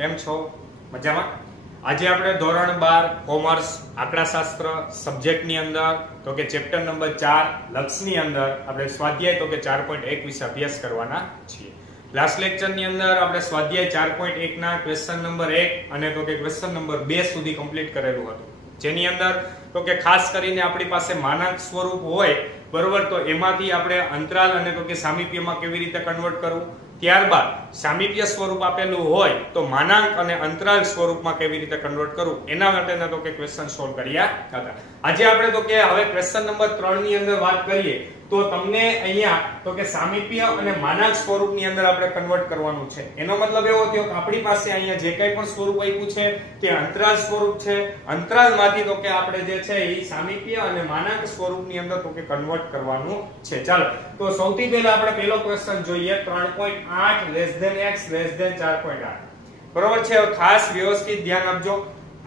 કેમ છો? મજામાં? આજે આપણે ધોરણ 12 કોમર્સ આંકડાશાસ્ત્ર સબ્જેક્ટની અંદર તો કે ચેપ્ટર નંબર 4 લક્ષની અંદર આપણે સ્વાધ્યાય તો કે 4.1 વિશે અભ્યાસ કરવાના છીએ. લાસ્ટ લેક્ચરની અંદર આપણે સ્વાધ્યાય 4.1 ના ક્વેશ્ચન નંબર 1 અને તો કે ક્વેશ્ચન નંબર 2 સુધી કમ્પ્લીટ કરેલું હતું. જેની અંદર તો કે ખાસ કરીને આપણી પાસે માનાંક સ્વરૂપ હોય બરોબર, તો એમાંથી આપણે અંતરાલ અને તો કે સામીપ્યમાં કેવી રીતે કન્વર્ટ કરવું, ત્યારબાદ સામીપ્ય સ્વરૂપ આપેલું હોય તો માનાંક અને અંતરાલ સ્વરૂપમાં કેવી રીતે કન્વર્ટ કરવું એના માટેના તો કે ક્વેશ્ચન સોલ્વ કર્યા હતા. આજે આપણે તો કે હવે ક્વેશ્ચન નંબર 3 ની અંદર વાત કરીએ તો તમને અહીંયા તો કે સામીપ્ય અને માનાંક સ્વરૂપની અંદર આપણે કન્વર્ટ કરવાનું છે. એનો મતલબ એવો થયો કે આપણી પાસે અહીંયા જે કંઈ પણ સ્વરૂપ આપ્યું છે તે અંતરાલ સ્વરૂપ છે. અંતરાલમાંથી તો કે આપણે જે છે એ સામીપ્ય અને માનાંક સ્વરૂપની અંદર તો કે કન્વર્ટ કરવાનું છે. ચાલો તો સૌથી પહેલા આપણે પહેલો ક્વેશ્ચન જોઈએ 3.8 x 4.8 બરોબર છે. ખાસ વ્યવસ્થિત ધ્યાન આપજો.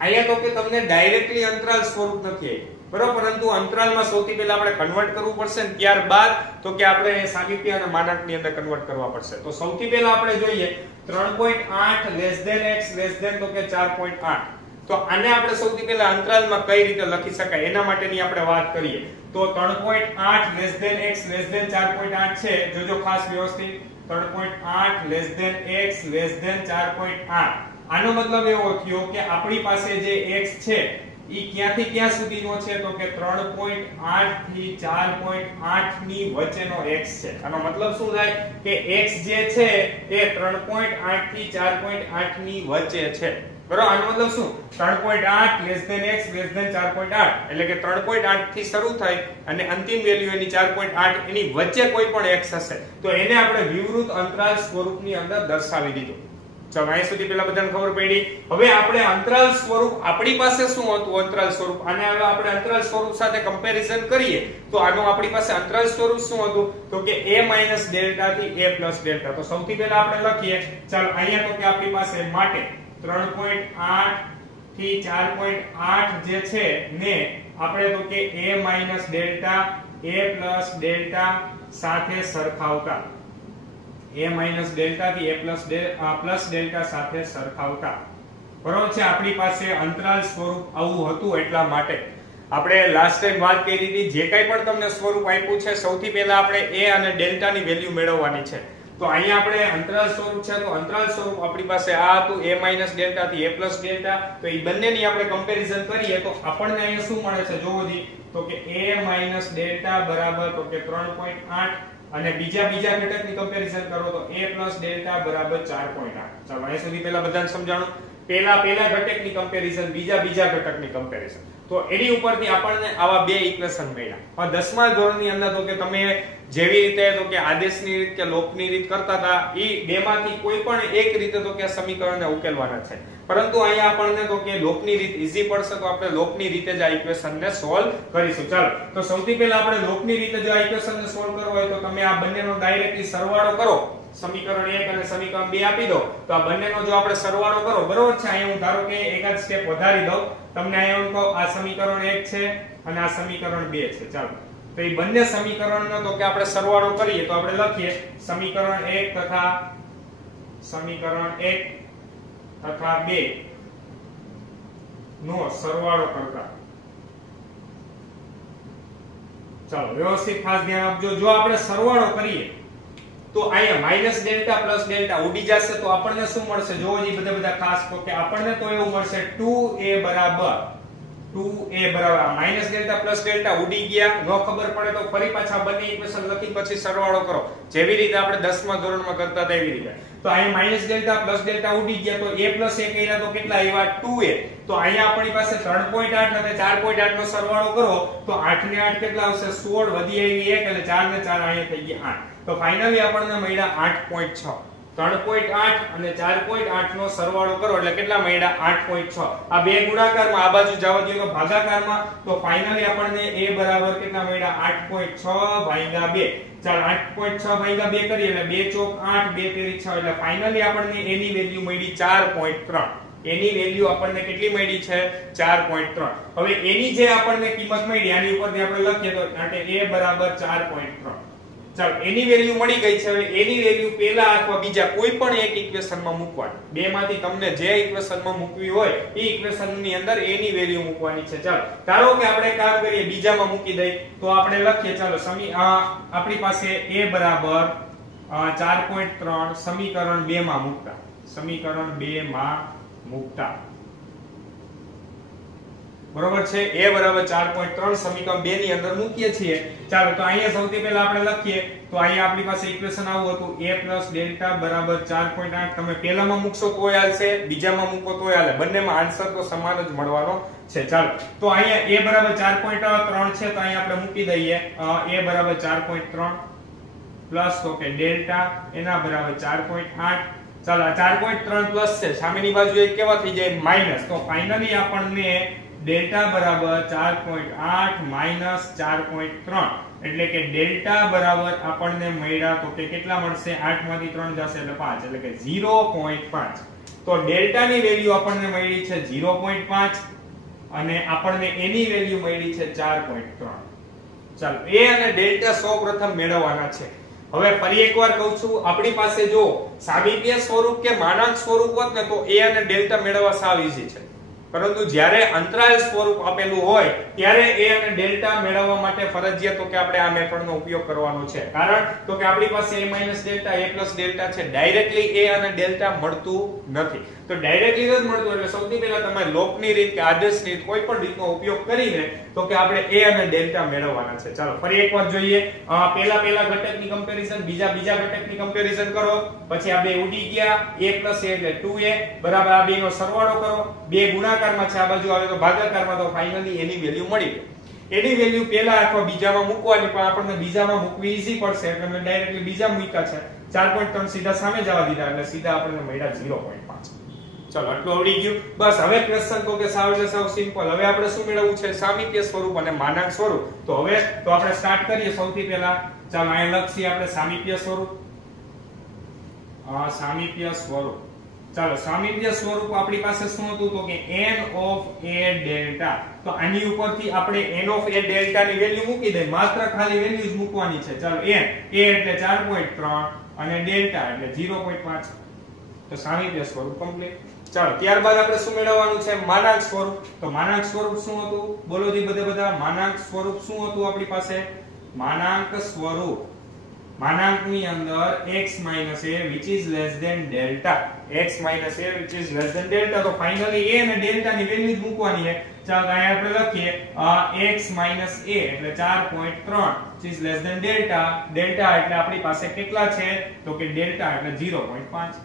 અહીંયા તો કે તમને ડાયરેક્ટલી અંતરાલ સ્વરૂપ નથી બરોબર, પરંતુ અંતરાલમાં સૌથી પહેલા આપણે કન્વર્ટ કરવું પડશે ને ત્યારબાદ તો કે આપણે સામીપ્ય અને માનાંકની અંદર કન્વર્ટ કરવા પડશે. તો સૌથી પહેલા આપણે જોઈએ 3.8 x તો કે 4.8. તો આને આપણે સૌથી પહેલા અંતરાલમાં કઈ રીતે લખી શકાય એના માટેની આપણે વાત કરીએ તો 3.8 x 4.8 છે. જોજો ખાસ વ્યવસ્થિત 3.8 x 4.8. આનો મતલબ એવો થયો કે આપણી પાસે જે x છે ઈ ક્યાંથી ક્યાં સુધીનો છે તો કે 3.8 થી 4.8 ની વચ્ચેનો x છે. આનો મતલબ શું થાય કે x જે છે એ 3.8 થી 4.8 ની વચ્ચે છે બરાબર. આનો મતલબ શું 3.8 x 4.8 એટલે કે 3.8 થી શરૂ થાય અને અંતિમ વેલ્યુ એની 4.8 એની વચ્ચે કોઈ પણ x હશે તો એને આપણે વિવૃત અંતરાલ સ્વરૂપની અંદર દર્શાવી દીધું. ચાલો અહીં સુધી પહેલા બધાને ખબર પડી. હવે આપણે અંતરાલ સ્વરૂપ આપણી પાસે શું હતું અંતરાલ સ્વરૂપ, અને હવે આપણે અંતરાલ સ્વરૂપ સાથે કમ્પેરિઝન કરીએ તો આનું આપણી પાસે અંતરાલ સ્વરૂપ શું હતું તો કે a ડેલ્ટા થી a ડેલ્ટા. તો સૌથી પહેલા આપણે લખીએ. ચાલો અહીંયા તો કે આપણી પાસે માટે 3.8 થી 4.8 જે છે ને આપણે તો કે a ડેલ્ટા a ડેલ્ટા સાથે સરખાવતા a ડેલ્ટા થી a પ્લસ ડેલ્ટા સાથે સરખાવતા બરોબર છે. આપણી પાસે અંતરાલ સ્વરૂપ આવું હતું. એટલા માટે આપણે લાસ્ટ ટાઈમ વાત કરી હતી જે કંઈ પણ તમને સ્વરૂપ આપ્યું છે સૌથી પહેલા આપણે a અને ડેલ્ટા ની વેલ્યુ મેળવવાની છે. તો અહીંયા આપણે અંતરાલ સ્વરૂપ છે તો અંતરાલ સ્વરૂપ આપણી પાસે આ હતું a ડેલ્ટા થી a ડેલ્ટા. તો એ બંનેની આપણે કમ્પેરિઝન કરીએ તો આપણને અહીંયા શું મળે છે જોવો જી તો કે a ડેલ્ટા બરાબર તો કે 3.8 અને બીજા ઘટકની કમ્પેરિઝન કરો તો a ડેલ્ટા બરાબર 4.8. ચાલો અહીં સુધી પહેલા બધાને સમજાણું. પહેલા ઘટકની કમ્પેરિઝન બીજા ઘટકની કમ્પેરિઝન તો એની ઉપરથી આપણને આવા બે ઇક્વેશન મળ્યા. હવે 10મા ધોરણની અંદર તો કે તમે જેવી રીતે તો કે આદેશની રીત કે લોપની રીત કરતા હતા એ બેમાંથી કોઈ પણ એક રીતે તો કે સમીકરણને ઉકેલવાના છે, પરંતુ અહીંયા આપણને તો કે લોપની રીત ઈઝી પડશે તો આપણે લોપની રીતે જ આ ઇક્વેશનને સોલ્વ કરીશું. ચાલો તો સૌથી પહેલા આપણે લોપની રીતે જો આ ઇક્વેશનને સોલ્વ કરવો હોય તો તમે આ બંનેનો ડાયરેક્ટલી સરવાળો કરો. સમીકરણ 1 અને સમીકરણ 2 આપી દો તો આ બંનેનો જો આપણે સરવાળો કરો બરોબર છે. અહીંયા હું ધારો કે એકાદ સ્ટેપ વધારી દઉં તમને. અહીંયા હું કહું આ સમીકરણ 1 છે અને આ સમીકરણ 2 છે. ચાલો તો એ બંને સમીકરણનો તો કે આપણે સરવાળો કરીએ તો આપણે લખીએ સમીકરણ 1 તથા સમીકરણ 1 તથા 2 નો સરવાળો કરતા. ચાલો વ્યવસ્થિત ખાસ ધ્યાન આપજો. જો આપણે સરવાળો કરીએ તો અહીંયા ડેલ્ટા પ્લસ ડેલ્ટા ઉડી જશે તો આપણને શું મળશે જોવો જી બધા ખાસ તો કે આપણને તો એવું મળશે 2a બરાબર માઇનસ ડેલ્ટા પ્લસ ડેલ્ટા ઉડી ગયા. ન ખબર પડે તો ફરી પાછા બંને ઇક્વેશન લખી પછી સરવાળો કરો જેવી રીતે આપણે 10મા ધોરણમાં કરતા હતા એવી રીતે. તો અહીંયા માઇનસ ડેલ્ટા પ્લસ ડેલ્ટા ઉડી ગયા તો a પ્લસ a કર્યા તો કેટલા આવ્યા 2a. તો અહીંયા આપણી પાસે 3.8 અને 4.8 નો સરવાળો કરો તો 8 ને 8 કેટલા આવશે 16 વધી આવી 1 એટલે 4 ને 4 અહીંયા થઈ ગયા 8. તો ફાઇનલી આપણને મળ્યા 8.6. 3.8 અને 4.8 નો સરવાળો કરો એટલે કેટલા મળ્યા 8.6. આ બે ગુણાકારમાં આ બાજુ જવા દો તો ભાગાકારમાં તો ફાઇનલી આપણને a બરાબર કેટલા મળ્યા 8.6 ભાગ્યા 2. ચાલો 8.6 ભાગ્યા 2 કરીએ એટલે 2 ચોક 8 2 તેરી 6 એટલે ફાઇનલી આપણને a ની વેલ્યુ મળી 4.3. એની વેલ્યુ આપણને કેટલી મળી છે 4.3. હવે એની જે આપણને કિંમત મળી આની ઉપરથી આપણે લખીએ તો a બરાબર 4.3. ચાલો એની વેલ્યુ મળી ગઈ છે. હવે એની વેલ્યુ પહેલા અથવા બીજા કોઈ પણ એક ઇક્વેશનમાં મૂકવાની. બે માંથી તમને જે ઇક્વેશનમાં મૂકવી હોય એ ઇક્વેશનની અંદર એની વેલ્યુ મૂકવાની છે. ચાલો ધારો કે આપણે કામ કરીએ બીજામાં મૂકી દઈએ તો આપણે લખીએ. ચાલો આપણી પાસે a બરાબર 4.3 સમીકરણ 2 માં મૂકતા. સમીકરણ 2 માં મૂકતા બરોબર છે. a બરાબર 4.3 સમીકરણ 2 ની અંદર મૂકીએ છીએ. ચાલો તો અહીંયા સૌથી પહેલા આપણે લખીએ તો અહીંયા આપણી પાસે ઇક્વેશન આવું હતું a પ્લસ ડેલ્ટા બરાબર 4.8. તમે પહેલામાં મૂકશો તોય હાલશે, બીજામાં મૂકો તોય હાલે, બંનેમાં આન્સર તો સમાન જ મળવાનો છે. ચાલો તો અહીંયા a બરાબર 4.3 છે તો અહીંયા આપણે મૂકી દઈએ a બરાબર 4.3 પ્લસ તો કે ડેલ્ટા એના બરાબર 4.8. ચાલો આ 4.3 પ્લસ છે, સામેની બાજુ એક કેવા થઈ જાય માઈનસ. તો ફાઇનલી આપણને ડેલ્ટા બરાબર 4.8 માઈનસ 4.3 એટલે કે ડેલ્ટા બરાબર આપણને મળ્યા તો કે કેટલા મળશે? 8 માંથી 3 જશે એટલે 5 એટલે કે 0.5. તો ડેલ્ટા ની વેલ્યુ આપણને મળી છે 0.5 અને આપણને એની વેલ્યુ મળી છે 4.3. ચાલો a અને ડેલ્ટા સૌપ્રથમ મેળવવાના છે. હવે ફરી એકવાર કહું છું, આપણી પાસે જો સામીપ્ય સ્વરૂપ કે માનાંક સ્વરૂપ હોત ને તો a અને ડેલ્ટા મેળવવા સાવ ઈઝી છે. પરંતુ જ્યારે અંતરાલ સ્વરૂપ આપેલું હોય ત્યારે a અને ડેલ્ટા મેળવવા માટે ફરજિયાત તો કે આપણે આ મેથડનો ઉપયોગ કરવાનો છે. કારણ તો કે આપણી પાસે a delta a plus delta છે. ડાયરેક્ટલી a અને ડેલ્ટા મળતું નથી. તો ડાયરેક્ટલી નથી મળતું એટલે સૌથી પહેલા તમે લોકની રીત કે આદેશ રીત કોઈ પણ રીતનો ઉપયોગ કરીને તો કે આપણે a અને ડેલ્ટા મેળવવાના છે. ચાલો ફરી એકવાર જોઈએ. પહેલા ઘટકની કમ્પેરીઝન, બીજા ઘટકની કમ્પેરીઝન કરો. પછી આ બે ઉડી ગયા. a પ્લસ a એટલે 2a બરાબર આ બેનો સરવાળો કરો. બે ગુણાકારમાં છે, આ બાજુ આવે તો ભાગાકારમાં, તો ફાઇનલી એની વેલ્યુ મળી ગઈ. એની વેલ્યુ પહેલા અથવા બીજામાં મૂકવાની, પણ આપણને બીજામાં મૂકવી ઈઝી પડશે એટલે મેં ડાયરેક્ટલી બીજા મૂક્યા છે. 4.3 સીધા સામે જવા દીધા એટલે સીધા આપણને મળ્યા 0.5. ચલો આટલું આવડી ગયું. બસ હવે ક્વેશ્ચન તો કે સાવ એટલે સાવ સિમ્પલ. હવે આપણે શું મેળવવું છે? સામીપ્ય સ્વરૂપ અને માનાંક સ્વરૂપ. તો હવે તો આપણે સ્ટાર્ટ કરીએ. સૌથી પહેલા ચાલો અહીં લખીએ આપણે સામીપ્ય સ્વરૂપ. સામીપ્ય સ્વરૂપ. ચાલો સામીપ્ય સ્વરૂપ આપણી પાસે શું હતું તો કે n of a ડેલ્ટા. તો આની ઉપરથી આપણે n of a ડેલ્ટા ની વેલ્યુ મૂકી દઈએ. માત્ર ખાલી વેલ્યુ જ મૂકવાની છે. ચાલો n a એટલે 4.3 અને ડેલ્ટા એટલે 0.5. તો સામીપ્ય સ્વરૂપ કમ્પ્લીટ. ચાલો ત્યારબાદ આપણે શું મેળવવાનું છે? માનાંક સ્વરૂપ. તો માનાંક સ્વરૂપ શું હતું? બોલો જી બધા. માનાંક સ્વરૂપ શું હતું આપણી પાસે? માનાંક સ્વરૂપ માનાંકની અંદર x - a which is less than delta. x - a which is less than delta. તો ફાઇનલી a અને ડેલ્ટા ની વેલ્યુ જ મૂકવાની છે. ચાલો અહીં આપણે લખીએ x - a એટલે 4.3 which is less than delta. Delta એટલે આપણી પાસે કેટલા છે તો કે ડેલ્ટા એટલે 0.5.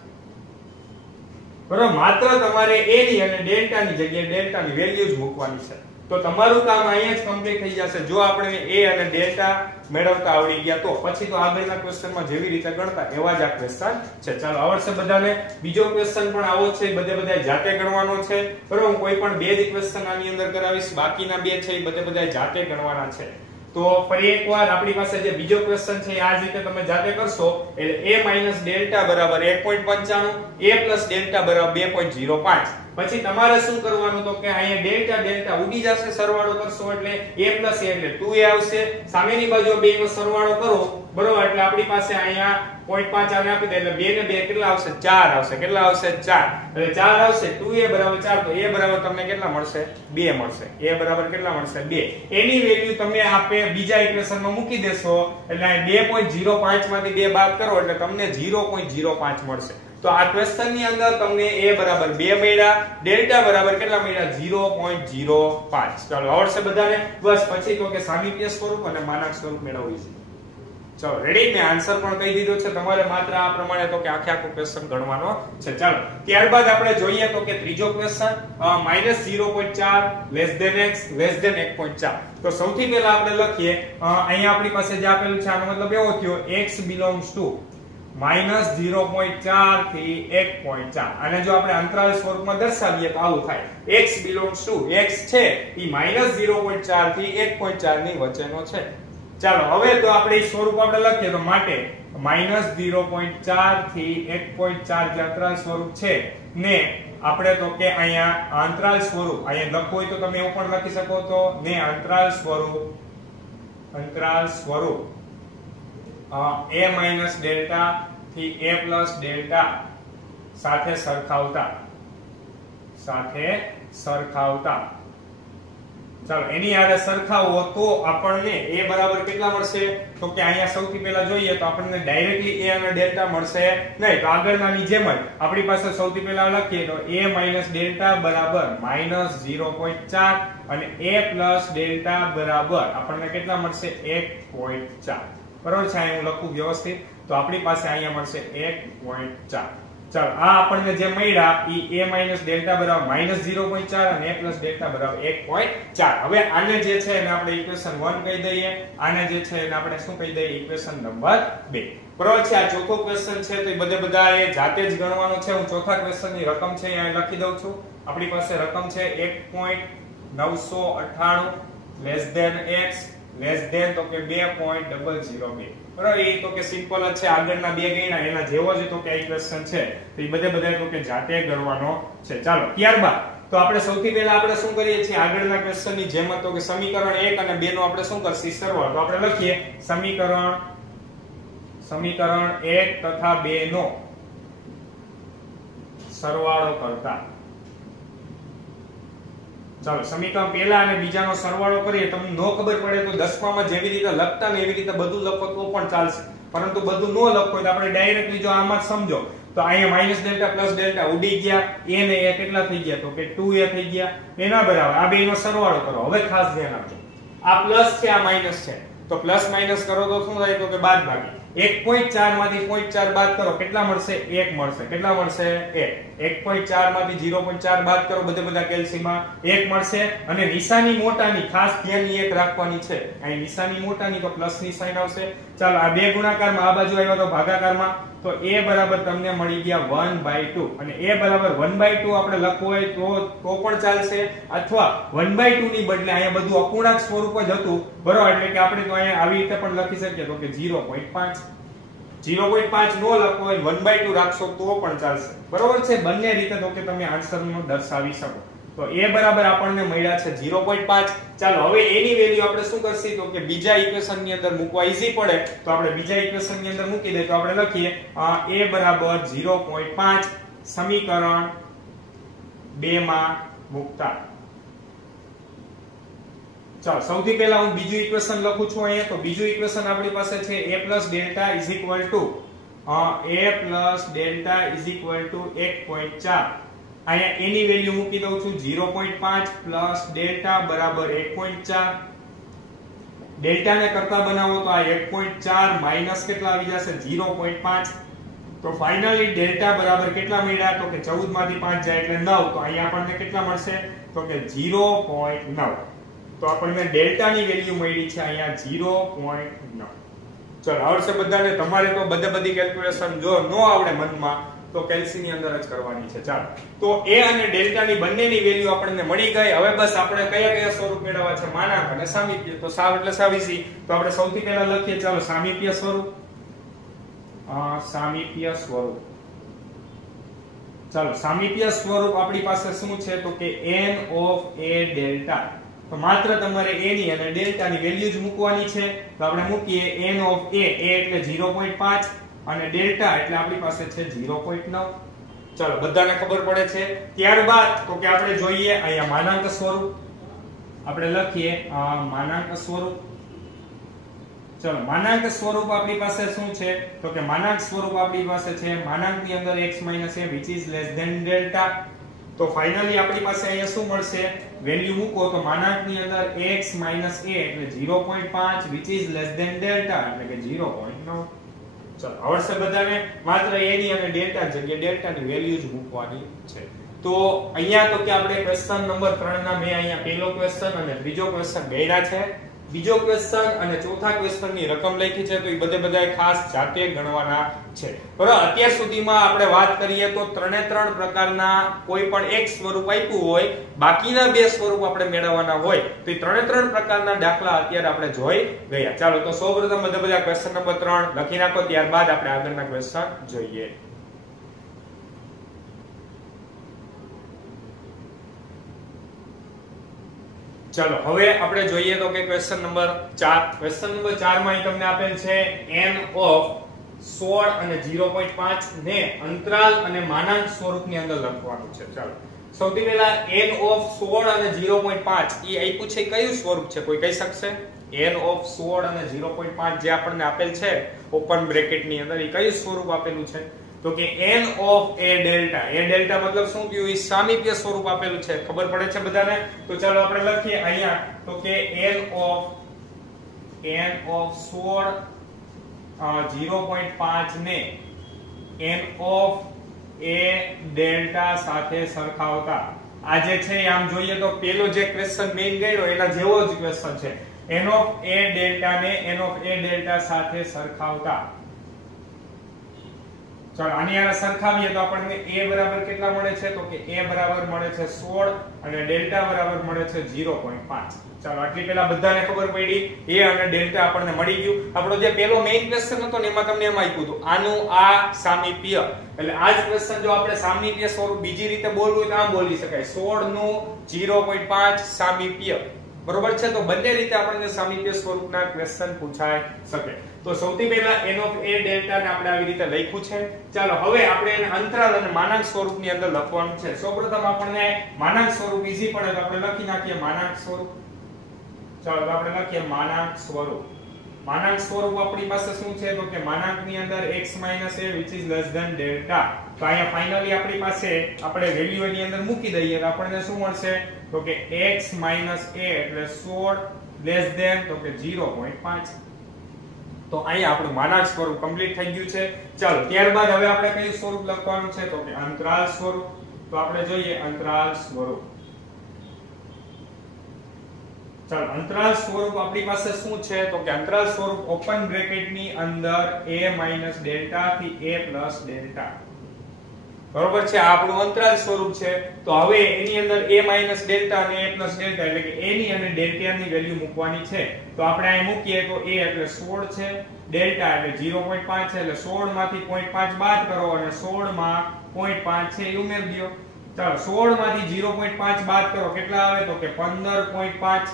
બરાબર. માત્ર તમારે a ની અને ડેલ્ટા ની જગ્યાએ ડેલ્ટા ની વેલ્યુ જ મૂકવાની છે. તો તમારું કામ અહીંયા જ કમ્પ્લીટ થઈ જશે. જો આપણે a અને ડેલ્ટા મેળવતા આવડી ગયા તો પછી તો આગળના ક્વેશ્ચનમાં જેવી રીતે ગણતા એવા જ આ ક્વેશ્ચન છે. ચાલો આવડશે બધાને. બીજો ક્વેશ્ચન પણ આવો છે, બધા જાતે ગણવાનો છે. બરાબર. હું કોઈ પણ બે જ ક્વેશ્ચન આની અંદર કરાવીશ, બાકીના બે છે એ બધા જાતે ગણવાના છે. તો ફરી એકવાર આપણી પાસે જે બીજો ક્વેશ્ચન છે આ જ રીતે તમે જાતે કરશો એટલે a - ડેલ્ટા બરાબર 1.95, a + ડેલ્ટા બરાબર 2.05. પછી તમારે શું કરવાનું તો કે અહીંયા ડેલ્ટા ઉડી જશે, સરવાળો કરશો એટલે a + a એટલે 2a આવશે. સામેની બાજુ બેનો સરવાળો કરો બરોબર એટલે આપણી પાસે અહીંયા 0.5 આને આપી દે એટલે 2 ને 2 કેટલા આવશે? 4 આવશે. કેટલા આવશે? 4. એટલે 4 આવશે. 2a બરાબર 4 તો a બરાબર તમને કેટલા મળશે? 2 મળશે. a બરાબર કેટલા મળશે? 2. એની વેલ્યુ તમે આપે બીજા ઇક્વેશનમાં મૂકી દેશો એટલે 2.05 માંથી 2 બાદ કરો એટલે તમને 0.05 મળશે. તો આ ક્વેશ્ચન ની અંદર તમને a બરાબર 2 મળ્યા, ડેલ્ટા બરાબર કેટલા મળ્યા? 0.05. ચાલો આવડશે બધાને. બસ પછી તો કે સામીપ્ય સ્વરૂપ અને માનાંક સ્વરૂપ મેળવવું છે. ચાલો રેડી. મેં આન્સર પણ કહી દીધો છે. તમારે માત્ર આ પ્રમાણે તો કે આખો ક્વેશ્ચન ગણવાનો છે. ચાલો ત્યારબાદ આપણે જોઈએ તો કે ત્રીજો question -0.4 less than x less than 1.4. તો સૌથી પહેલા આપણે લખીએ અહીંયા આપણી પાસે જે આપેલું છે આનો મતલબ એવો થયો x belongs to -0.4 થી 1.4. અને જો આપણે અંતરાલ સ્વરૂપમાં દર્શાવીએ તો આવું થાય. x belongs to x છે ઈ -0.4 થી 1.4 ની વચ્ચેનો છે. ચાલો હવે તો આપણે સ્વરૂપ આપણે લખીએ તો માટે -0.4 થી 1.4 જે અંતરાલ સ્વરૂપ છે ને આપણે તો કે અહીંયા અંતરાલ સ્વરૂપ અહીંયા લખવું હોય તો તમે એવું પણ લખી શકો તો ને અંતરાલ સ્વરૂપ a માઈનસ ડેલ્ટા થી a પ્લસ ડેલ્ટા સાથે સરખાવતા ચાલો એની આરે સરખાવો તો આપણને a બરાબર કેટલા મળશે તો કે અહીંયા સૌથી પહેલા જોઈએ તો આપણને ડાયરેક્ટલી a અને ડેલ્ટા મળશે નહીં તો આગળનાની જેમ જ આપણી પાસે સૌથી પહેલા લખીએ તો a માઈનસ ડેલ્ટા બરાબર -0.4 અને a પ્લસ ડેલ્ટા બરાબર આપણને કેટલા મળશે 1.4 બરાબર છે અહીં હું લખું વ્યવસ્થિત તો આપણી પાસે અહીંયા મળશે 1.4 ચાલો આ આપણને જે મળ્યા ઈ a માઈનસ ડેલ્ટા બરાબર -0.4 અને a પ્લસ ડેલ્ટા બરાબર 1.4 હવે આને જે છે એને આપણે ઇક્વેશન 1 કહી દઈએ આને જે છે એને આપણે શું કહી દઈએ ઇક્વેશન નંબર 2 બરાબર છે આ ચોથો ક્વેશ્ચન છે તો એ બધા એ જાતે જ ગણવાનો છે હું ચોથા ક્વેશ્ચન ની રકમ છે અહીં લખી દઉં છું આપણી પાસે રકમ છે 1.998 less than x less than તો કે 2.002 બરાબર એ તો કે સિમ્પલ જ છે આગળના બે ગણ્યા એના જેવો જ તો કે આ ક્વેશ્ચન છે તો એ બધા તો કે જાતે ગણવાનો છે ચાલો ત્યારબાદ તો આપણે સૌથી પહેલા આપણે શું કરીએ છીએ આગળના ક્વેશ્ચન ની જેમ તો કે સમીકરણ 1 અને 2 નો આપણે શું કરશી સરવાળો તો આપણે લખીએ સમીકરણ 1 તથા 2 નો સરવાળો કરતા ચાલો સમીકરણ પહેલા અને બીજાનો સરવાળો કરીએ તમને નો ખબર પડે તો દસમામાં જેવી રીતે લખતા ને એવી રીતે બધું લખો તો પણ ચાલશે પરંતુ બધું નો લખો તો આપણે ડાયરેક્ટલી જો આમાં જ સમજો તો અહીંયા માઈનસ ડેલ્ટા પ્લસ ડેલ્ટા ઉડી ગયા a ને a કેટલા થઈ ગયા તો કે 2a થઈ ગયા એના બરાબર આ બેનો સરવાળો કરો હવે ખાસ ધ્યાન આપજો આ પ્લસ છે આ માઈનસ છે તો પ્લસ માઈનસ કરો તો શું થાય તો કે બાદબાકી 1.4 માંથી 0.4 બાદ કરો કેટલા મળશે 1 મળશે કેટલા મળશે 1 1.4 માંથી 0.4 બાદ કરો બધા કેલ્સીમાં 1 મળશે અને નિશાની મોટાની ખાસ ધ્યાનની એક રાખવાની છે અહીં નિશાની મોટાની તો પ્લસ ની સાઈન આવશે ચાલો આ બે ગુણાકારમાં આ બાજુ આવ્યો તો ભાગાકારમાં તો a બરાબર તમને મળી ગયા 1/2 અને a બરાબર 1/2 આપણે લખવું હોય તો પણ ચાલશે અથવા 1/2 ની બદલે અહીંયા બધું અપૂર્ણાંક સ્વરૂપ જ હતું બરાબર એટલે કે આપણે તો અહીંયા આવી રીતે પણ લખી શકીએ તો કે 0.5 0.5 નો લખવો હોય 1/2 રાખશો તો પણ ચાલશે બરાબર છે બંને રીતે તો કે તમે આન્સર નો દર્શાવી શકો તો a બરાબર આપણને મળ્યા છે 0.5 ચાલો હવે એની વેલ્યુ આપણે શું કરશી તો કે બીજા ઇક્વેશન ની અંદર મૂકવા ઈઝી પડે તો આપણે બીજા ઇક્વેશન ની અંદર મૂકી દે તો આપણે લખીએ a બરાબર 0.5 સમીકરણ 2 માં મૂકતા ચાલો સૌથી પહેલા હું બીજું ઇક્વેશન લખું છું અહીંયા તો બીજું ઇક્વેશન આપણી પાસે છે a plus delta is equal to 1.4 અહીંયા એની વેલ્યુ મૂકી દઉં છું 0.5 પ્લસ ડેલ્ટા બરાબર 1.4 ડેલ્ટા ને કરતા બનાવો તો આ 1.4 માઈનસ કેટલા આવી જશે 0.5 તો ફાઇનલી ડેલ્ટા બરાબર કેટલા મળ્યા તો કે 14 માંથી 5 જાય એટલે 9 તો અહીંયા આપણને કેટલા મળશે તો કે 0.9 તો આપણને ડેલ્ટા ની વેલ્યુ મળી છે અહીંયા 0.9 ચલો આવડશે બધાને તમારે તો બધી કેલ્ક્યુલેશન જો નો આવડે મનમાં તો કેલ્સી ની અંદર જ કરવાની છે ચાલો તો a અને ડેલ્ટા ની બંનેની વેલ્યુ આપણને મળી ગઈ હવે બસ આપણે કયા સ્વરૂપ મેળવવા છે માનાંક અને સામીપ્ય તો સાવ એટલે સાવીસી તો આપણે સૌથી પહેલા લખીએ ચાલો સામીપ્ય સ્વરૂપ ચાલો સામીપ્ય સ્વરૂપ આપણી પાસે શું છે તો કે n ઓફ a ડેલ્ટા તો માત્ર તમારે a ની અને ડેલ્ટા ની વેલ્યુ જ મૂકવાની છે તો આપણે મૂકીએ n ઓફ a એટલે 0.5 અને ડેલ્ટા એટલે આપણી પાસે છે 0.9 ચાલો બધાને ખબર પડે છે ત્યારબાદ તો કે આપણે જોઈએ અહીંયા માનાંક સ્વરૂપ આપણે લખીએ માનાંક સ્વરૂપ ચલો માનાંક સ્વરૂપ આપણી પાસે શું છે તો કે માનાંક સ્વરૂપ આપણી પાસે છે માનાંક ની અંદર x - a which is less than delta તો ફાઇનલી આપણી પાસે અહીંયા શું મળશે વેલ્યુ મૂકો તો માનાંક ની અંદર x - a એટલે 0.5 which is less than delta એટલે કે 0.9 ચલો આવડશે બધાને માત્ર a ની અને ડેલ્ટા જગ્યાએ ડેલ્ટા ની વેલ્યુ જ મૂકવાની છે તો અહીંયા તો કે આપણે ક્વેશ્ચન નંબર 3 ના મેં અહીંયા પહેલો ક્વેશ્ચન અને ત્રીજો ક્વેશ્ચન ગણ્યા છે બીજો ક્વેશ્ચન અને ચોથા ક્વેશ્ચન ની રકમ લખી છે તો એ બધાએ ખાસ જાતે ગણવાના છે બરાબર અત્યાર સુધીમાં આપણે વાત કરીએ તો ત્રણે ત્રણ પ્રકારના કોઈ પણ એક સ્વરૂપ આપ્યું હોય બાકીના બે સ્વરૂપ આપણે મેળવવાના હોય તો એ ત્રણે ત્રણ પ્રકારના દાખલા અત્યારે આપણે જોઈ ગયા ચાલો તો સૌપ્રથમ બધા ક્વેશ્ચન નંબર 3 લખી નાખો ત્યારબાદ આપણે આગળના ક્વેશ્ચન જોઈએ ચલો હવે આપણે જોઈએ તો કે ક્વેશ્ચન નંબર 4. ક્વેશ્ચન નંબર 4 માં તમને આપેલ છે n ઓફ 16 અને 0.5 ને અંતરાલ અને માનાંક સ્વરૂપની અંદર લખવાનું છે. ચાલો સૌથી પહેલા n ઓફ 16 અને 0.5 એ આપ્યું છે કયું સ્વરૂપ છે કોઈ કહી શકશે? n ઓફ 16 અને 0.5 જે આપણને આપેલ છે ઓપન બ્રેકેટ ની અંદર એ કયું સ્વરૂપ આપેલું છે? તો કે n of a delta. a delta મતલબ શું થયું? એ સામીપ્ય સ્વરૂપ આપેલું છે. ખબર પડે છે બધાને? તો ચાલો આપણે લખીએ અહીંયા તો કે n ઓફ 16 0.5 ને n ઓફ a ડેલ્ટા સાથે સરખાવતા આ જે છે આમ જોઈએ તો પેલો જે ક્વેશ્ચન મેઈન ગયો એના જેવો જ ક્વેશ્ચન છે. n ઓફ a ડેલ્ટા ને n ઓફ a ડેલ્ટા સાથે સરખાવતા ચાલો આની આને સરખાવીએ તો આપણને a બરાબર કેટલા મળે છે? તો કે a બરાબર મળે છે 16 અને ડેલ્ટા બરાબર મળે છે 0.5. ચાલો આટલી પહેલા બધાને ખબર પડી a અને ડેલ્ટા આપણને મળી ગયું. આપણો જે પહેલો મેઈન ક્વેશ્ચન હતો ને એમાં તમને એમ આપ્યું હતું આનું આ સામીપ્ય, એટલે આ જ ક્વેશ્ચન જો આપણે સામીપ્ય સ્વરૂપ બીજી રીતે બોલવું હોય તો આમ બોલી શકાય 16 નું 0.5 સામીપ્ય. બરોબર છે? તો બંને રીતે આપણને સામીપ્ય સ્વરૂપના ક્વેશ્ચન પૂછાઈ શકે. તો સૌથી પહેલા n ઓફ a ડેલ્ટા ને આપણે આવી રીતે લખ્યું છે. ચાલો હવે આપણે એને અંતરાલ અને માનાંક સ્વરૂપની અંદર લખવાનું છે. સૌપ્રથમ આપણને માનાંક સ્વરૂપ ઈઝી પડે તો આપણે લખી નાખીએ માનાંક સ્વરૂપ. ચાલો તો આપણે લખીએ માનાંક સ્વરૂપ. માનાંક સ્વરૂપ આપણી પાસે શું છે? તો કે માનાંકની અંદર x - a which is less than delta. તો અહીંયા ફાઇનલી આપણી પાસે આપણે વેલ્યુ એની અંદર મૂકી દઈએ તો આપણને શું મળશે? તો કે x - a એટલે 16 લેસ ધેન તો કે 0.5. તો અહીંયા આપણું માનાંક સ્વરૂપ કમ્પ્લીટ થઈ ગયું છે. ચાલો ત્યારબાદ હવે આપણે કયું સ્વરૂપ લખવાનું છે? તો કે અંતરાલ સ્વરૂપ. તો આપણે જોઈએ અંતરાલ સ્વરૂપ. ચાલો અંતરાલ સ્વરૂપ આપણી પાસે શું છે? તો કે અંતરાલ સ્વરૂપ ઓપન બ્રેકેટ ની અંદર a - ડેલ્ટા થી a + ડેલ્ટા. બરોબર છે? આ આપણું અંતરાલ સ્વરૂપ છે. તો હવે એની અંદર a - ડેલ્ટા અને a + ડેલ્ટા એટલે કે a ની અને ડેલ્ટા ની વેલ્યુ મૂકવાની છે. તો આપણે અહીં મૂકીએ તો a એટલે 16 છે, ડેલ્ટા એટલે 0.5 છે એટલે 16 માંથી 0.5 બાદ કરો અને 16 માં 0.5 છે એ ઉમેરી દો. ચાલો 16 માંથી 0.5 બાદ કરો કેટલા આવે? તો કે 15.5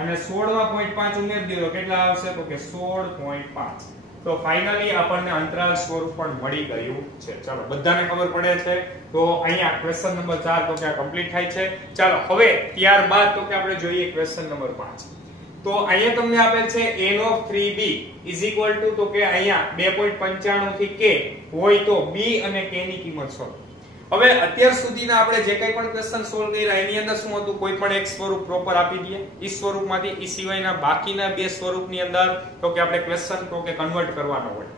અને 16 માં 0.5 ઉમેરી દો તો કેટલા આવશે? તો કે 16.5. તો ફાઇનલી આપણને અંતરાલ સ્વરૂપ પણ મળી ગયું છે. ચાલો બધાને ખબર પડે છે? તો અહીંયા ક્વેશ્ચન નંબર 4 તો કે આ કમ્પ્લીટ થાય છે. ચાલો હવે ત્યારબાદ તો કે આપણે જોઈએ ક્વેશ્ચન નંબર 5. તો અહીંયા તમને આપેલ છે n of 3b = તો કે અહીંયા 2.95 થી k હોય તો b અને k ની કિંમત શોધો. હવે અત્યાર સુધીના આપણે જે કંઈ પણ ક્વેશ્ચન સોલ્વ કર્યા એની અંદર શું હતું? કોઈ પણ એક સ્વરૂપ પ્રોપર આપી દઈએ. ઈ સ્વરૂપમાંથી ઈ સિવાયના બાકીના બે સ્વરૂપની અંદર તો કે આપણે ક્વેશ્ચન તો કે કન્વર્ટ કરવાનો હોય.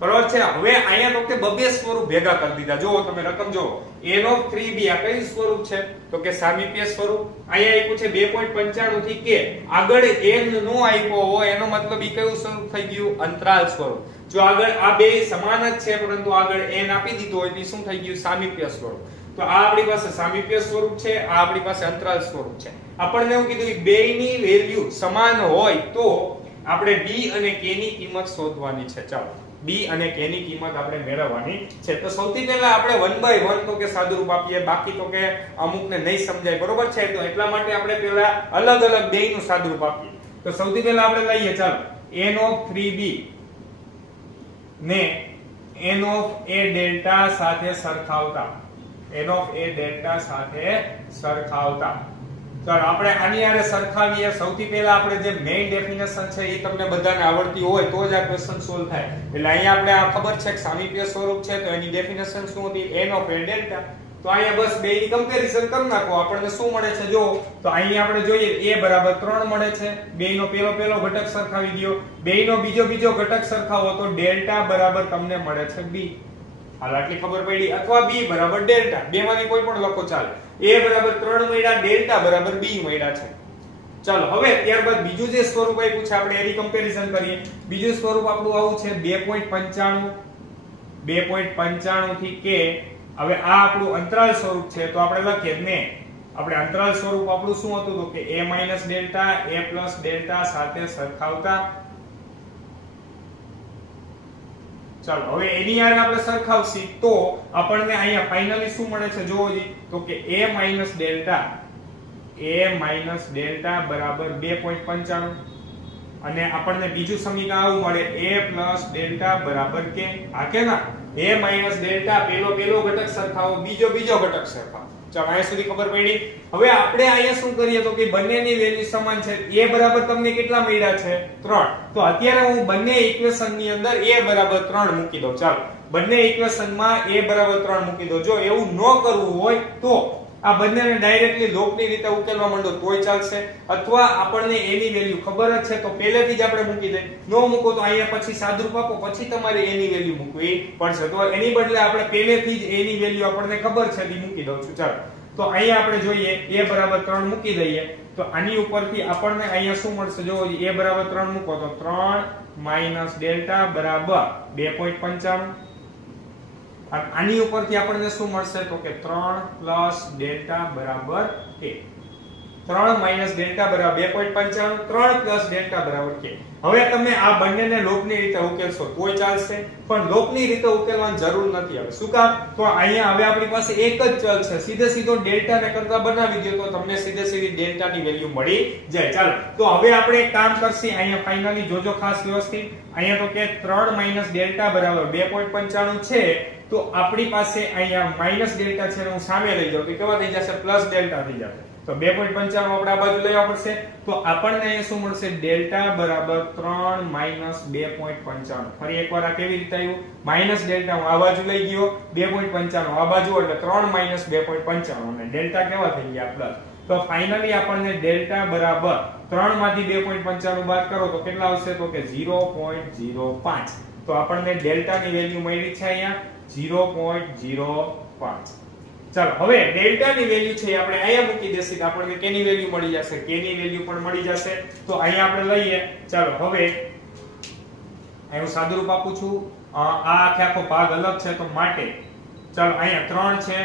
બરોબર છે? હવે અહીંયા તો કે બબે સ્વરૂપ ભેગા કરી દીધા. જો તમે રકમ જો n of 3b આ કયું સ્વરૂપ છે? તો કે સામીપ્ય સ્વરૂપ. અહીંયા આપ્યું છે 2.95 થી k. આગળ n નો આપ્યો હોય એનો મતલબ ઈ કયું સ્વરૂપ થઈ ગયું? અંતરાલ સ્વરૂપ. જો આગળ આ બે સમાન જ છે પરંતુ આગળ n આપી દીધું હોય તો શું થઈ ગયું? સામીપ્ય સ્વરૂપ. તો આ આપણી પાસે સામીપ્ય સ્વરૂપ છે, આ આપણી પાસે અંતરાલ સ્વરૂપ છે. આપણને એવું કીધું બેયની વેલ્યુ સમાન હોય તો આપણે b અને k ની કિંમત શોધવાની છે. ચાલો b અને k ની કિંમત આપણે મેળવવાની છે. તો સૌથી પહેલા આપણે 1 by 1 તો કે સાદુરૂપ આપીએ, બાકી તો કે અમુકને નહીં સમજાય. બરોબર છે? તો એટલા માટે આપણે પહેલા અલગ અલગ બેયનું સાદુરૂપ આપીએ. તો સૌથી પહેલા આપણે લઈએ ચાલો n of 3b ને n of a ડેલ્ટા સાથે સરખાવતા. n of a ડેલ્ટા સાથે સરખાવતા. ચાલો આપણે આની આરે સરખાવીએ. સૌથી પહેલા આપણે જે મેઈન ડેફિનેશન છે એ તમને બધાને આવડતી હોય તો જ આ ક્વેશ્ચન સોલ્વ થાય. એટલે અહીંયા આપણે આ ખબર છે કે સામીપ્ય સ્વરૂપ છે તો એની ડેફિનેશન શું હતી? n of a delta. તો અહીંયા બસ બેયની કમ્પેરીઝન કરી નાખો. આપણને શું મળે છે જો? તો અહીંયા આપણે જોઈએ a બરાબર 3 મળે છે. બેયનો પેલો ઘટક સરખાવી દયો. બેયનો બીજો ઘટક સરખાવો તો ડેલ્ટા બરાબર તમને મળે છે b. હાલ આટલી ખબર પડી. અથવા b બરાબર ડેલ્ટા. બેમાંથી કોઈ પણ લખો ચાલે. a બરાબર 3 મળ્યા, ડેલ્ટા બરાબર b મળ્યા છે. ચાલો હવે ત્યારબાદ બીજું જે સ્વરૂપ આપ્યું છે આપણે એની કમ્પેરીઝન કરીએ. બીજું સ્વરૂપ આપણું આવું છે 2.95 થી k. હવે આ આપણું અંતરાલ સ્વરૂપ છે તો આપણે લખીએ ને આપણે અંતરાલ સ્વરૂપ આપણું શું હતું? તો કે a - ડેલ્ટા a + ડેલ્ટા સાથે સરખાવતા. ચાલો હવે એની યાર આપણે સરખાવશી તો આપણને અહીંયા ફાઇનલી શું મળે છે જોવો જી? તો કે a - delta a minus delta બરાબર 2.95 અને આપણને બીજું સમીકરણ આવું મળે a પ્લસ ડેલ્ટા બરાબર કે આ કે ના a માઈનસ ડેલ્ટા પેલો ઘટક સરખાવો બીજો ઘટક સરખાવો. ચાલો અહીંયા સુધી ખબર પડી. હવે આપણે અહીંયા શું કરીએ તો કે બંનેની વેલ્યુ સમાન છે. a બરાબર તમને કેટલા મળ્યા છે 3. તો અત્યારે હું બંને ઇક્વેશન ની અંદર a બરાબર 3 મૂકી દઉં. ચાલો બંને ઇક્વેશન માં a બરાબર 3 મૂકી દો. જો એવું ન કરવું હોય તો આ બંનેને ડાયરેક્ટલી લોકની રીતે ઉકેલવા માંડો તોય ચાલશે, અથવા આપણને એની વેલ્યુ ખબર જ છે તો પહેલેથી જ આપણે મૂકી દઈએ. નો મૂકો તો અહીંયા પછી સાદુરૂપ આપો પછી તમારે એની વેલ્યુ મૂકવી પડશે. તો એની બદલે આપણે પહેલેથી જ એની વેલ્યુ આપણને ખબર છે તે મૂકી દઉં છું. ચાલો તો અહીંયા આપણે જોઈએ a બરાબર 3 મૂકી દઈએ તો આની ઉપરથી આપણને અહીંયા શું મળશે? જો a બરાબર 3 મૂકો તો 3 માઈનસ ડેલ્ટા બરાબર 2.95. આની ઉપરથી આપણને શું મળશે તો કે 3 પ્લસ ડેલ્ટા બરાબર k. 3 માઈનસ ડેલ્ટા બરાબર 2.95, 3 પ્લસ ડેલ્ટા બરાબર k. હવે તમે આ બંનેને લોકની રીતે ઉકેલશો તોય ચાલશે, પણ લોકની રીતે ઉકેલવાની જરૂર નથી. હવે શું કામ? તો અહીંયા હવે આપણી પાસે એક જ ચલ છે, સીધો ડેલ્ટા ને કરતા બનાવી દો તો તમને સીધી ડેલ્ટા ની વેલ્યુ મળી જાય. ચાલો તો હવે આપણે એક કામ કરશી. અહીંયા ફાઇનલી જોજો ખાસ વ્યવસ્થિત. અહીંયા તો કે 3 માઈનસ ડેલ્ટા બરાબર 2.95 છે, તો આપણી પાસે અહીંયા માઈનસ ડેલ્ટા છે હું સામે લઈ જાઉં તો કેવા થઈ જશે? પ્લસ ડેલ્ટા થઈ જશે. તો 2.95 આપણે આ બાજુ લઈ આવવા પડશે. તો આપણને અહીંયા શું મળશે? ડેલ્ટા બરાબર 3 માઈનસ 2.95. ફરી એકવાર આ કેવી રીતે આવ્યું? માઈનસ ડેલ્ટા હું આ બાજુ લઈ ગયો, 2.95 આ બાજુ એટલે 3 માઈનસ 2.95 અને ડેલ્ટા કેવા થઈ ગયા? પ્લસ. તો ફાઇનલી આપણને ડેલ્ટા બરાબર 3 માંથી 2.95 બાદ કરો તો કેટલા આવશે? તો કે 0.05. તો આપણને ડેલ્ટા ની વેલ્યુ મળી છે અહીંયા 0.05. ચાલો હવે ડેલ્ટા ની વેલ્યુ છે આપણે અહીંયા મૂકી દેશું તો આપણને k ની વેલ્યુ મળી જશે, k ની વેલ્યુ પણ મળી જશે. તો અહીંયા આપણે લઈએ. ચાલો હવે અહીં હું સાદુરૂપ આપું છું. આ આખો ભાગ અલગ છે તો માટે ચાલો અહીંયા 3 છે,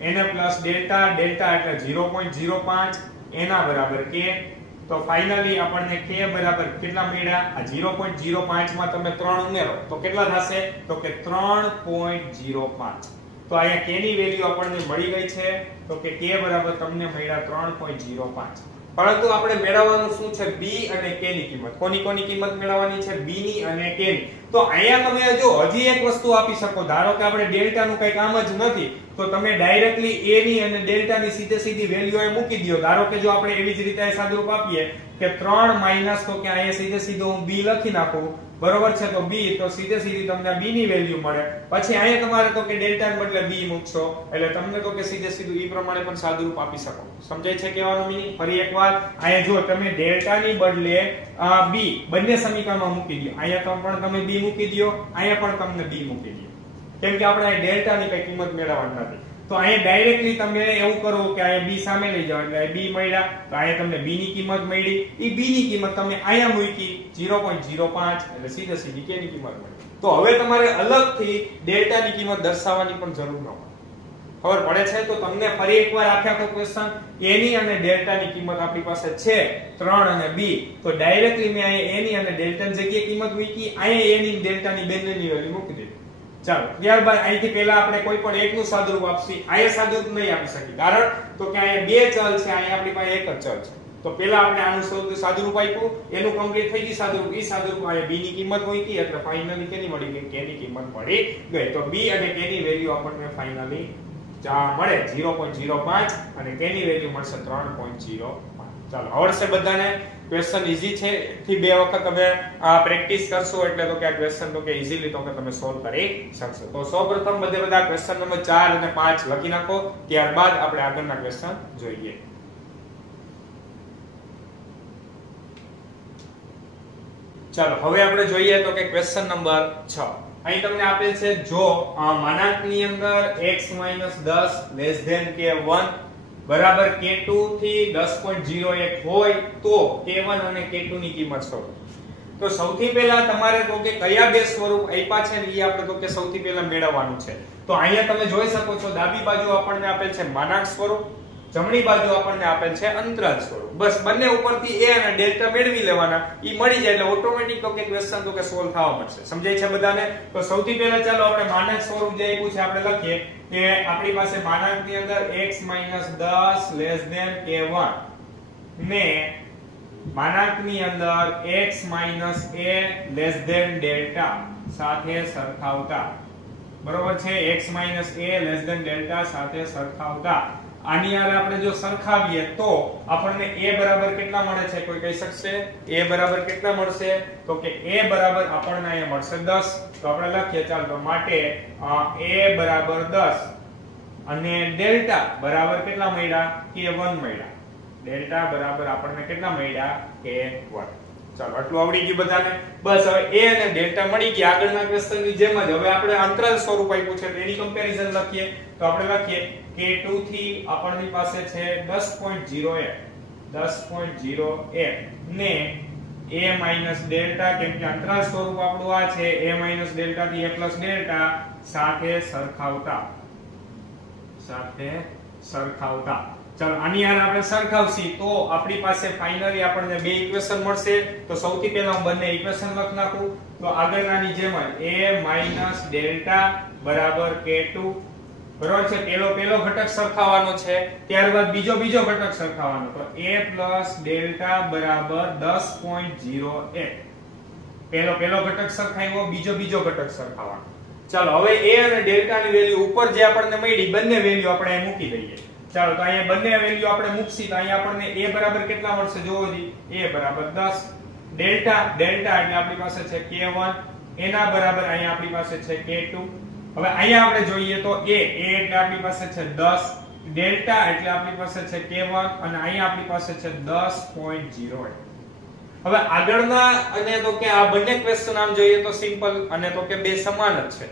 એને પ્લસ ડેલ્ટા એટલે 0.05 એના બરાબર k. તો ફાઇનલી આપણને k બરાબર કેટલા મળ્યા? આ 0.05 માં તમે 3 ઉમેરો તો કેટલા થશે? તો કે 3.05. તો અહીંયા k ની વેલ્યુ આપણને મળી ગઈ છે. તો કે k બરાબર તમને મળ્યા 3.05. પરંતુ આપણે મેળવવાનું શું છે? b અને k ની કિંમત. કોની કિંમત મેળવવાની છે? b ની અને k ની. તો અહીંયા તમે જો હજી એક વસ્તુ આપી શકો. ધારો કે આપણે ડેલ્ટા નું કઈ કામ જ નથી તો તમે ડાયરેક્ટલી a ની અને ડેલ્ટા ની સીધી વેલ્યુ એ મૂકી દો. ધારો કે જો આપણે એવી જ રીતે સાદુરૂપ આપીએ કે 3 માઈનસ તો કે અહીંયા સીધો હું b લખી નાખું, બરોબર છે? તો b તો સીધી તમને b ની વેલ્યુ મળે. પછી અહીંયા તમારે તો કે ડેલ્ટા ને બદલે b મૂકશો એટલે તમને તો કે સીધું ઈ પ્રમાણે પણ સાદુરૂપ આપી શકો. સમજાય છે કહેવાનો મીનિંગ? ફરી એકવાર અહીંયા જો તમે ડેલ્ટા ની બદલે b બંને સમીકરણમાં મૂકી દો. અહીંયા પણ તમે b મૂકી દો, અહીંયા પણ તમને b મૂકી દો, કેમ કે આપણે ડેલ્ટા ની કઈ કિંમત મેળવવાની નથી. તો અહીંયા ડાયરેક્ટલી તમે એવું કરો કે અહીંયા b સામે લઈ જાઓ એટલે b મળ્યા તો અહીંયા તમને b ની કિંમત મળી. ઈ b ની કિંમત તમે અહીંયા મૂકી 0.05 એટલે સીધી k ની કિંમત મળી. તો હવે તમારે અલગથી ડેલ્ટા ની કિંમત દર્શાવવાની પણ જરૂર ન પડે. ખબર પડે છે? તો તમને ફરી એકવાર આખો ક્વેશ્ચન a ની અને ડેલ્ટા ની કિંમત આપણી પાસે છે 3 અને b. તો ડાયરેક્ટલી મેં અહીંયા a ની અને ડેલ્ટા ની જગ્યાએ કિંમત મૂકી, અહીંયા a ની ડેલ્ટા ની બંનેની વેલ્યુ મૂકી દીધી. ચાલો ત્યારબાદ અહીંથી પહેલા આપણે કોઈ પણ એકનું સાદુરૂપ આપશી. અહીંયા સાદુરૂપ નહીં આપી શકીએ કારણ તો કે અહીંયા બે ચલ છે, અહીંયા આપણી પાસે એક જ ચલ છે. તો પહેલા આપણે આનું સાદુરૂપ આપ્યું, એનું કમ્પ્લીટ થઈ ગયું સાદુરૂપ. ઈ સાદુરૂપ અહીંયા b ની કિંમત મૂકી એટલે ફાઇનલી કેની મળી ગઈ? k ની કિંમત મળી ગઈ. તો b અને k ની વેલ્યુ આપણને ફાઇનલી મળે 0.05 અને k ની વેલ્યુ મળશે 3.05. ચાલો આવડશે બધાને? ક્વેશ્ચન ઈઝી છે. થી બે વખત તમે પ્રેક્ટિસ કરશો એટલે તો કે આ ક્વેશ્ચન તો કે ઈઝીલી તો કે તમે સોલ્વ કરી શકશો. તો સૌપ્રથમ બધા ક્વેશ્ચન નંબર 4 અને 5 લખી નાખો, ત્યારબાદ આપણે આગળના ક્વેશ્ચન જોઈએ. ચાલો હવે આપણે જોઈએ તો કે ક્વેશ્ચન નંબર 6. અહીં તમને આપેલ છે જો માનાંકની અંદર x - 10 k1 બરાબર k2 થી 10.01 હોય તો k1 અને k2 ની કિંમત શોધો. તો સૌથી પહેલા તમારે તો કે કયા બે સ્વરૂપ આપ્યા છે ને એ આપણે તો કે સૌથી પહેલા મેળવવાનું છે. તો અહીંયા તમે જોઈ શકો છો ડાબી બાજુ આપણને આપેલ છે માનાંક સ્વરૂપ, જમણી બાજુ આપણને આપેલ છે અંતરાલ સ્વરૂપ. બસ બંને ઉપરથી a અને ડેલ્ટા મેળવી લેવાના, ઈ મળી જાય એટલે ઓટોમેટિક તો કે ક્વેશ્ચન તો કે સોલ્વ થવા મળશે. સમજાય છે બધાને? તો સૌથી પહેલા ચાલો આપણે માનાંક સ્વરૂપ જે આપ્યું છે આપણે લખીએ કે આપણી પાસે માનાંકની અંદર x - 10 k1 ને માનાંકની અંદર x minus a less than delta સાથે સરખાવતા, બરોબર છે, x minus a less than delta સાથે સરખાવતા આની હારે આપણે જો સરખાવીએ તો આપણને a બરાબર કેટલા મળે છે? કોઈ કહી શકશે a બરાબર કેટલા મળશે? તો કે a બરાબર આપણને અહીંયા મળશે 10. તો આપણે લખીએ, ચાલ તો માટે a બરાબર 10 અને ડેલ્ટા બરાબર કેટલા મળ્યા? k1 મળ્યા. ડેલ્ટા બરાબર આપણને કેટલા મળ્યા? k1. ચાલો આટલું આવડી ગયું બધાને. બસ હવે a અને ડેલ્ટા મળી ગયા. આગળના ક્વેશ્ચનની જેમ જ હવે આપણે અંતરાલ સ્વરૂપ આપ્યું છે તેની કમ્પેરીઝન લખીએ. તો આપણે લખીએ k2 થી આપણી પાસે છે 10.01 ને a માઈનસ ડેલ્ટા, કેમ કે અંતરાલ સ્વરૂપ આપણું આ છે, a માઈનસ ડેલ્ટા થી a પ્લસ ડેલ્ટા સાથે સરખાવતા. ચાલો આની હારે આપણે સરખાવશી તો આપણી પાસે ફાઇનલી આપણને બે ઇક્વેશન મળશે. તો સૌથી પહેલા હું બંને ઇક્વેશન લખ નાખું. તો આગળનાની જેમ જ a માઈનસ ડેલ્ટા બરાબર k2, બરાબર છે. પહેલો ઘટક સરખાવવાનો છે, ત્યારબાદ બીજો ઘટક સરખાવવાનો. તો a પ્લસ ડેલ્ટા બરાબર 10.01. પહેલો ઘટક સરખાવ્યો, બીજો ઘટક સરખાવવાનો. ચાલો હવે a અને ડેલ્ટા ની વેલ્યુ ઉપર જે આપણને મળી બંને વેલ્યુ આપણે અહીં મૂકી દઈએ. ચાલો તો અહીંયા બંને વેલ્યુ આપણે મૂકશી તો અહીંયા આપણને a બરાબર કેટલા મળશે? જોવો જી, a બરાબર 10, ડેલ્ટા એટલે આપણી પાસે છે k1, એના બરાબર અહીંયા આપણી પાસે છે k2. હવે અહીંયા આપણે જોઈએ તો a એટલે આપણી પાસે છે 10, ડેલ્ટા એટલે આપણી પાસે છે k1 અને અહીંયા આપણી પાસે છે 10.01. હવે આગળના અને તો કે આ બંને ક્વેશ્ચન આમ જોઈએ તો સિમ્પલ અને તો કે બે સમાન જ છે,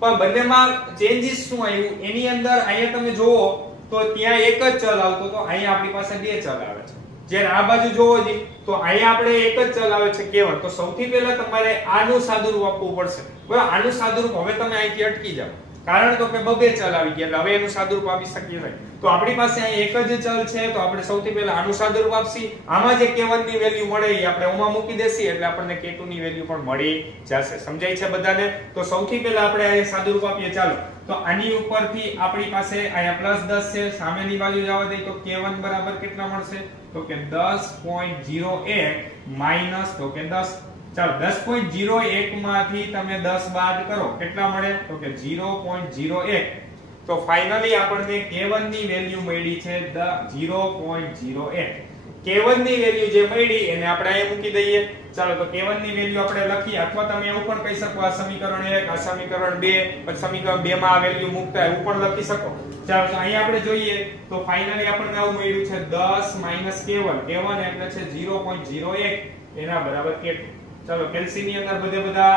પણ બંનેમાં ચેન્જીસ શું આવ્યું એની અંદર અહીંયા તમે જોવો તો ત્યાં એક જ ચલ આવતો તો અહીંયા આપણી પાસે બે ચલ આવે છે. જ્યારે આ બાજુ જોવો જી તો અહીંયા આપણે એક જ ચલ આવે છે k1. તો સૌથી પહેલા તમારે આનું સાદુરૂપ આપવું પડશે. બરાબર, આનું સાદુરૂપ હવે તમે અહીંથી અટકી જાઓ, કારણ તો કે બબે ચલ આવી ગયા એટલે હવે એનું સાદુરૂપ આપી શકીએ નહીં. તો આપણી પાસે અહીં એક જ ચલ છે તો આપણે સૌથી પહેલા આનું સાદુરૂપ આપશી. આમાં જે k1 ની વેલ્યુ મળે એ આપણે ઓમાં મૂકી દેસી એટલે આપણને k2 ની વેલ્યુ પણ મળી જશે. સમજાય છે બધાને? તો સૌથી પહેલા આપણે અહીં સાદુરૂપ આપીએ. ચાલો તો આની ઉપરથી આપણી પાસે અહીંયા પ્લસ 10 છે, સામેની બાજુ જવા દઈએ તો k1 બરાબર કેટલા મળશે? તો કે 10.01 માઈનસ તો કે 10. ચાલો 10.01 માંથી તમે 10 બાદ કરો કેટલા મળે? તો કે 0.01. તો ફાઇનલી આપણને k1 ની વેલ્યુ મળી છે 0.01. k1 ની વેલ્યુ જે મળી એને આપણે અહીં મૂકી દઈએ. ચાલો તો k1 ની વેલ્યુ આપણે લખીએ, અથવા તમે એવું પણ કહી શકો આ સમીકરણ 1, આ સમીકરણ 2, પછી સમીકરણ 2 માં આ વેલ્યુ મૂકતા એવું પણ લખી શકો. ચાલો તો અહીં આપણે જોઈએ તો ફાઇનલી આપણને આવું મળ્યું છે 10 k1 એટલે છે 0.01 એના બરાબર k2. ચાલો કેલ્સી ની અંદર બધા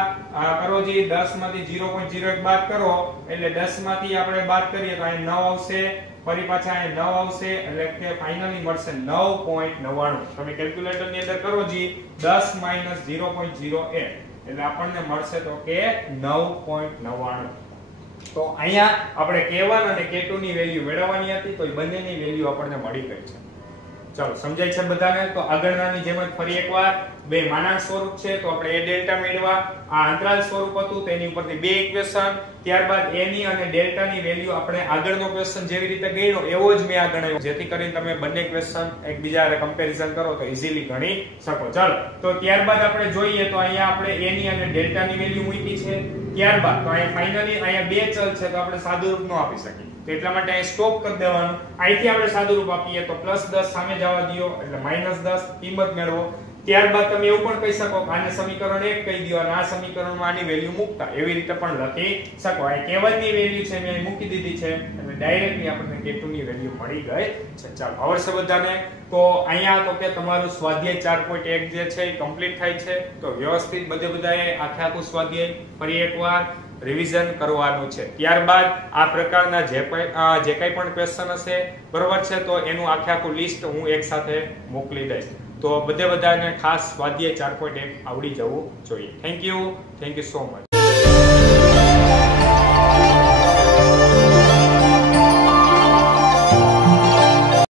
કરો જી, 10 માંથી 0.01 બાદ કરો એટલે 10 માંથી આપણે બાદ કરીએ તો અહીં 9 આવશે, ફરી પાછા અહીં 9 આવશે એટલે કે ફાઇનલી મળશે 9.99. તમે કેલ્ક્યુલેટર ની અંદર કરો જી 10 - 0.01 એટલે આપણને મળશે તો કે 9.99. તો અહીંયા આપણે k1 અને k2 ની વેલ્યુ મેળવવાની હતી તો એ બંનેની વેલ્યુ આપણને મળી ગઈ છે. ચાલો સમજાય છે બધાને? તો આગળનાની જેમ જ ફરી એકવાર બે માનાંક સ્વરૂપ છે તો આપણે a ડેલ્ટા મેળવવા, આ અંતરાલ સ્વરૂપ હતું તેની ઉપરથી બે ઇક્વેશન, ત્યારબાદ a ની અને ડેલ્ટા ની વેલ્યુ આપણે આગળનો ક્વેશ્ચન જેવી રીતે ગણ્યો એવો જ મેં આ ગણાયો, જેથી કરીને તમે બંને ક્વેશ્ચન એકબીજા સાથે કમ્પેરીઝન કરો તો ઈઝીલી ગણી શકો. ચાલો તો ત્યારબાદ આપણે જોઈએ તો અહીંયા આપણે a ની અને ડેલ્ટા ની વેલ્યુ મૂકી છે. ત્યારબાદ તો અહીંયા ફાઇનલી અહીંયા બે ચલ છે તો આપણે સાદુરૂપ ન આપી શકીએ, તો એટલા માટે અહીં સ્ટોપ કરી દેવાનું. અહીંથી આપણે સાદુરૂપ આપીએ તો +10 સામે જવા દો એટલે -10 કિંમત મેળવો. ત્યારબાદ તમે એવું પણ કહી શકો કે આને સમીકરણ 1 કહી દો અને આ સમીકરણમાં આની વેલ્યુ મૂકતા એવી રીતે પણ લખી શકો. આ k1 ની વેલ્યુ છે મેં અહીં મૂકી દીધી છે એટલે ડાયરેક્ટલી આપણને k2 ની વેલ્યુ મળી ગઈ છે. ચાલો આવડશે બધાને? તો અહીંયા તો કે તમારું સ્વાધ્યાય 4.1 જે છે એ કમ્પ્લીટ થાય છે. તો વ્યવસ્થિત બધાએ આખું સ્વાધ્યાય ફરી એકવાર રિવિઝન કરવાનું છે. ત્યારબાદ આ પ્રકારના જે કંઈ પણ ક્વેશ્ચન હશે બરોબર છે તો એનું આખું લિસ્ટ હું એક સાથે મોકલી દઈશ. તો બધાને ખાસ સ્વાધ્યાય 4.1 આવડી જવું જોઈએ. Thank you so much.